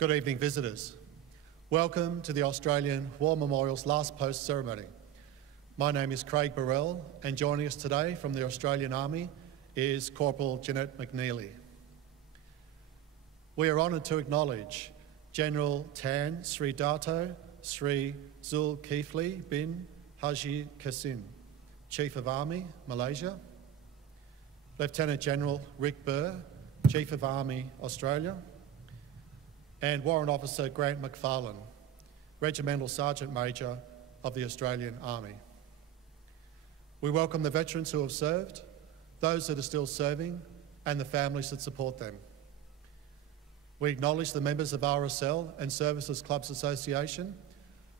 Good evening, visitors. Welcome to the Australian War Memorial's last post ceremony. My name is Craig Burrell, and joining us today from the Australian Army is Corporal Jeanette McNeely. We are honoured to acknowledge General Tan Sri Dato Sri Zulkifli bin Haji Qasim, Chief of Army, Malaysia, Lieutenant General Rick Burr, Chief of Army, Australia, and Warrant Officer Grant McFarlane, Regimental Sergeant Major of the Australian Army. We welcome the veterans who have served, those that are still serving, and the families that support them. We acknowledge the members of RSL and Services Clubs Association,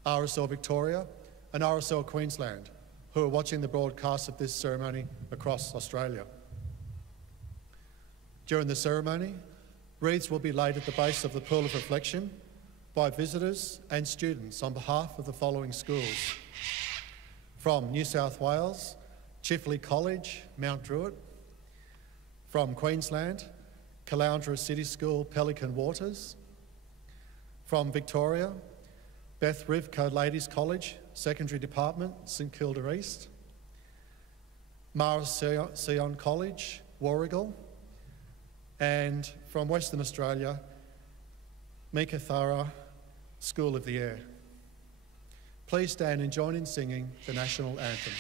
RSL Victoria, and RSL Queensland, who are watching the broadcast of this ceremony across Australia. During the ceremony, wreaths will be laid at the base of the Pool of Reflection by visitors and students on behalf of the following schools. From New South Wales, Chifley College, Mount Druitt. From Queensland, Caloundra City School, Pelican Waters. From Victoria, Beth Rivco Ladies College, Secondary Department, St Kilda East. Mara Sion College, Warragul. And from Western Australia, Meekatharra School of the Air. Please stand and join in singing the National Anthem.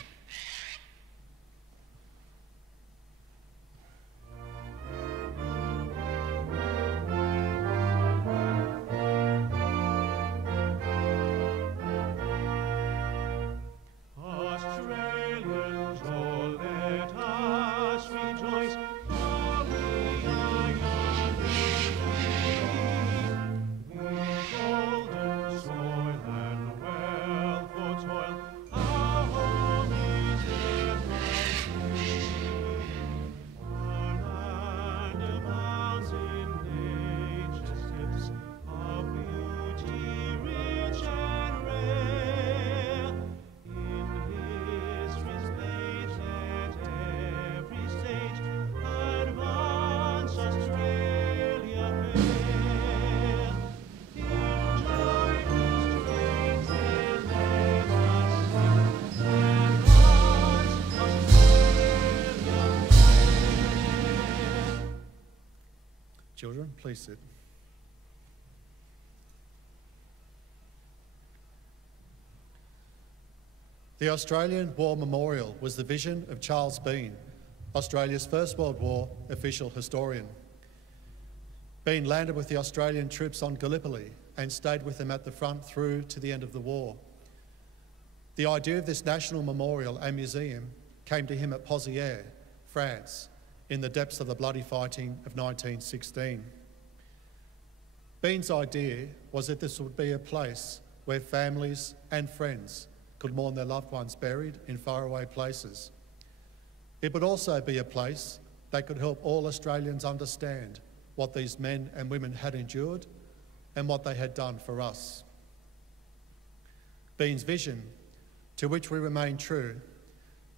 Children, please sit. The Australian War Memorial was the vision of Charles Bean, Australia's First World War official historian. Bean landed with the Australian troops on Gallipoli and stayed with them at the front through to the end of the war. The idea of this national memorial and museum came to him at Pozières, France, in the depths of the bloody fighting of 1916. Bean's idea was that this would be a place where families and friends could mourn their loved ones buried in faraway places. It would also be a place that could help all Australians understand what these men and women had endured and what they had done for us. Bean's vision, to which we remain true,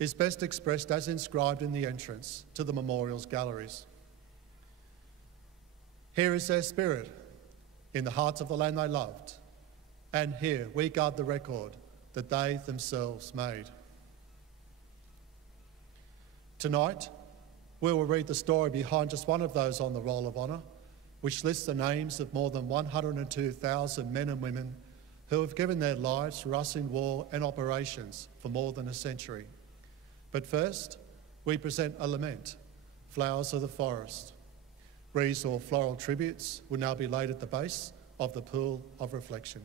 is best expressed as inscribed in the entrance to the memorial's galleries. Here is their spirit, in the hearts of the land they loved, and here we guard the record that they themselves made. Tonight, we will read the story behind just one of those on the Roll of Honour, which lists the names of more than 102,000 men and women who have given their lives for us in war and operations for more than a century. But first, we present a lament, Flowers of the Forest. Wreaths or floral tributes will now be laid at the base of the Pool of Reflection.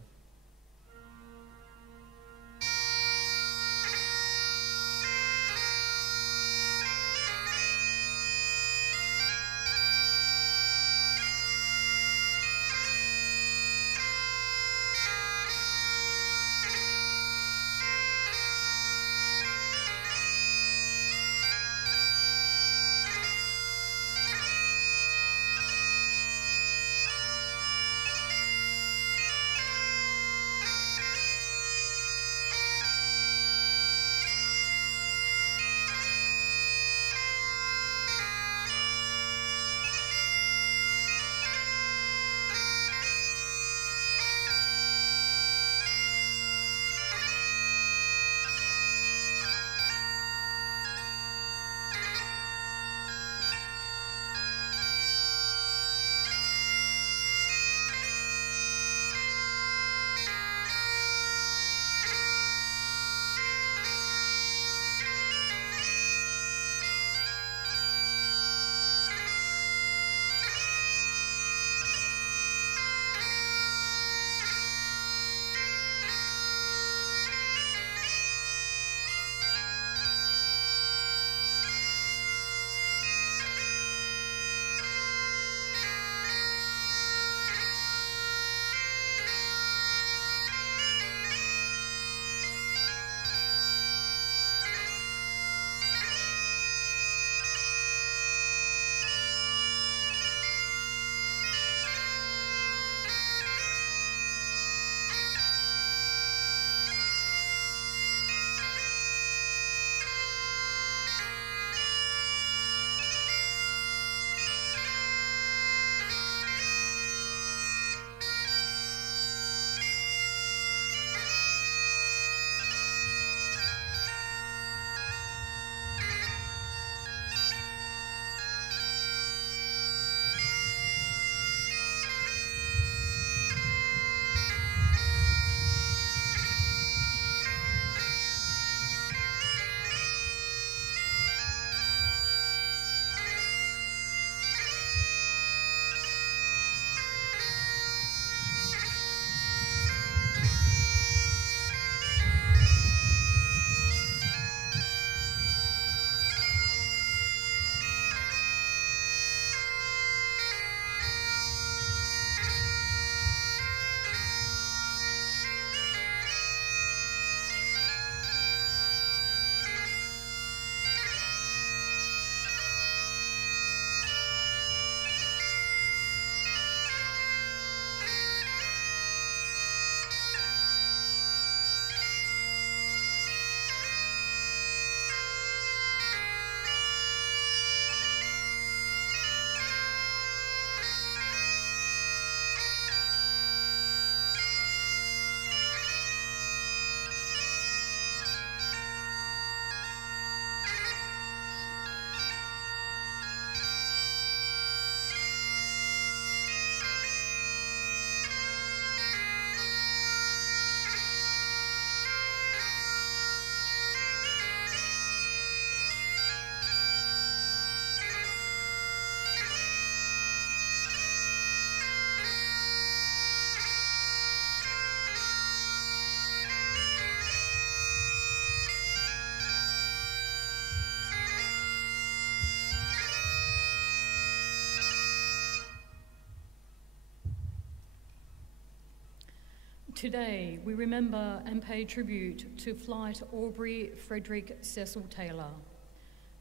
Today, we remember and pay tribute to Flight Aubrey Frederick Cecil Taylor.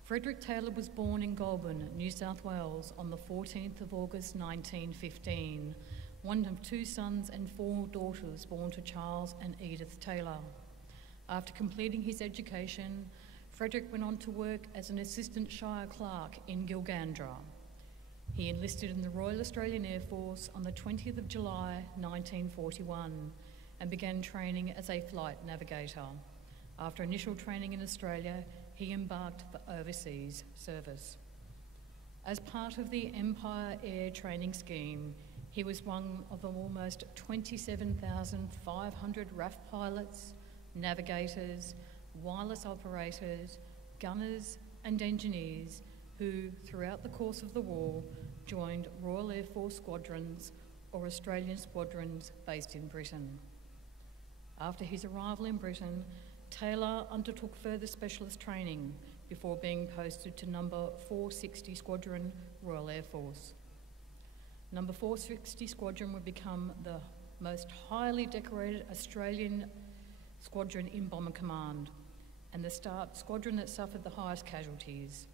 Frederick Taylor was born in Goulburn, New South Wales on the 14th of August 1915, one of 2 sons and 4 daughters born to Charles and Edith Taylor. After completing his education, Frederick went on to work as an assistant shire clerk in Gilgandra. He enlisted in the Royal Australian Air Force on the 20th of July 1941 and began training as a flight navigator. After initial training in Australia, he embarked for overseas service. As part of the Empire Air Training Scheme, he was one of the almost 27,500 RAF pilots, navigators, wireless operators, gunners and engineers who, throughout the course of the war, joined Royal Air Force squadrons or Australian squadrons based in Britain. After his arrival in Britain, Taylor undertook further specialist training before being posted to number 460 Squadron, Royal Air Force. Number 460 Squadron would become the most highly decorated Australian squadron in Bomber Command and the squadron that suffered the highest casualties,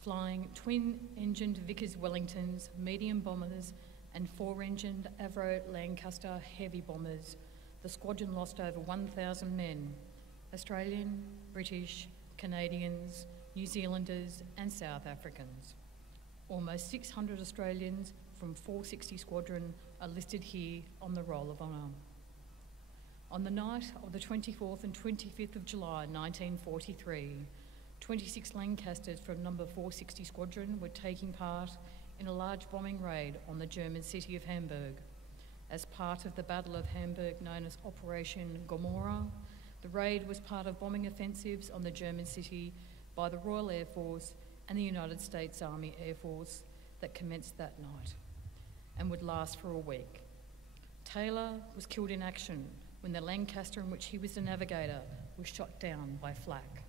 flying twin-engined Vickers Wellingtons, medium bombers and 4-engined Avro Lancaster heavy bombers. The squadron lost over 1,000 men, Australian, British, Canadians, New Zealanders and South Africans. Almost 600 Australians from 460 Squadron are listed here on the Roll of Honour. On the night of the 24th and 25th of July 1943, 26 Lancasters from number 460 Squadron were taking part in a large bombing raid on the German city of Hamburg. As part of the Battle of Hamburg known as Operation Gomorrah, the raid was part of bombing offensives on the German city by the Royal Air Force and the United States Army Air Force that commenced that night and would last for a week. Taylor was killed in action when the Lancaster in which he was the navigator was shot down by flak.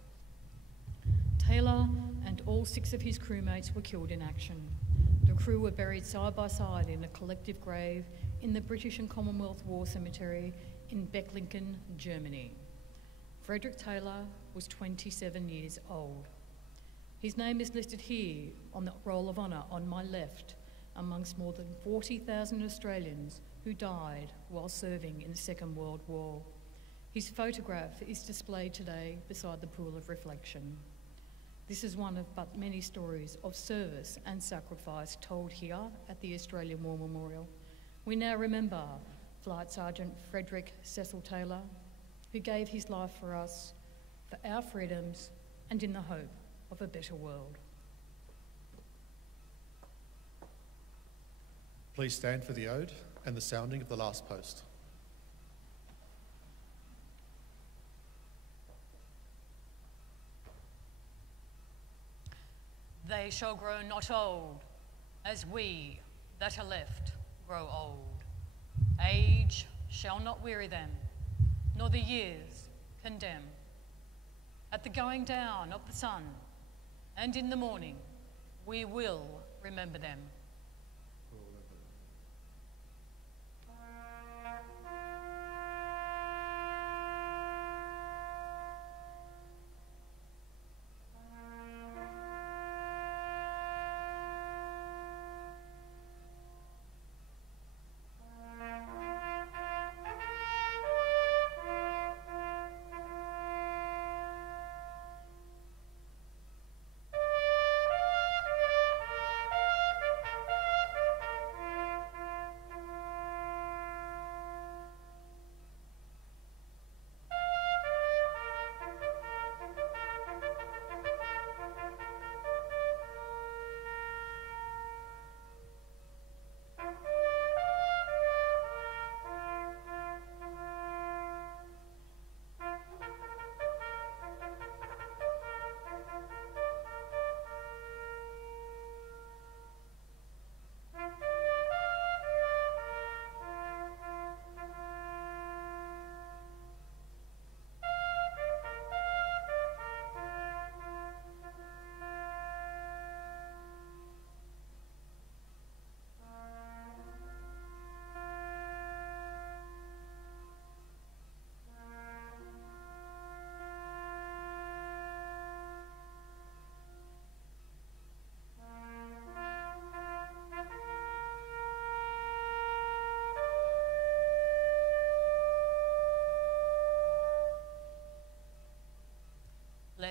Taylor and all 6 of his crewmates were killed in action. The crew were buried side by side in a collective grave in the British and Commonwealth War Cemetery in Becklingen, Germany. Frederick Taylor was 27 years old. His name is listed here on the Roll of Honour on my left, amongst more than 40,000 Australians who died while serving in the Second World War. His photograph is displayed today beside the Pool of Reflection. This is one of but many stories of service and sacrifice told here at the Australian War Memorial. We now remember Flight Sergeant Frederick Cecil Taylor, who gave his life for us, for our freedoms, and in the hope of a better world. Please stand for the ode and the sounding of the last post. They shall grow not old, as we that are left grow old. Age shall not weary them, nor the years condemn. At the going down of the sun, and in the morning, we will remember them.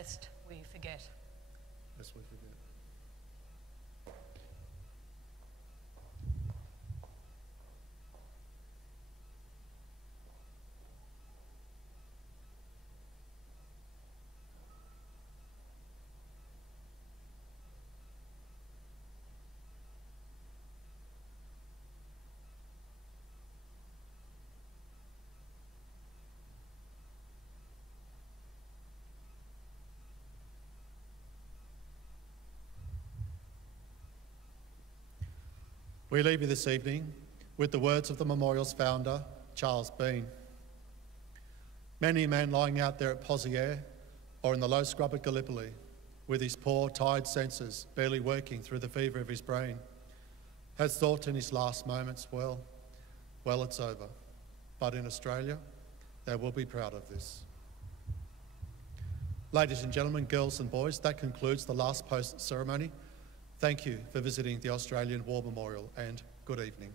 lest we forget. Lest we forget. We leave you this evening with the words of the memorial's founder, Charles Bean. Many a man lying out there at Poziere or in the low scrub at Gallipoli, with his poor, tired senses barely working through the fever of his brain, has thought in his last moments, well, it's over. But in Australia, they will be proud of this. Ladies and gentlemen, girls and boys, that concludes the last post ceremony. Thank you for visiting the Australian War Memorial, and good evening.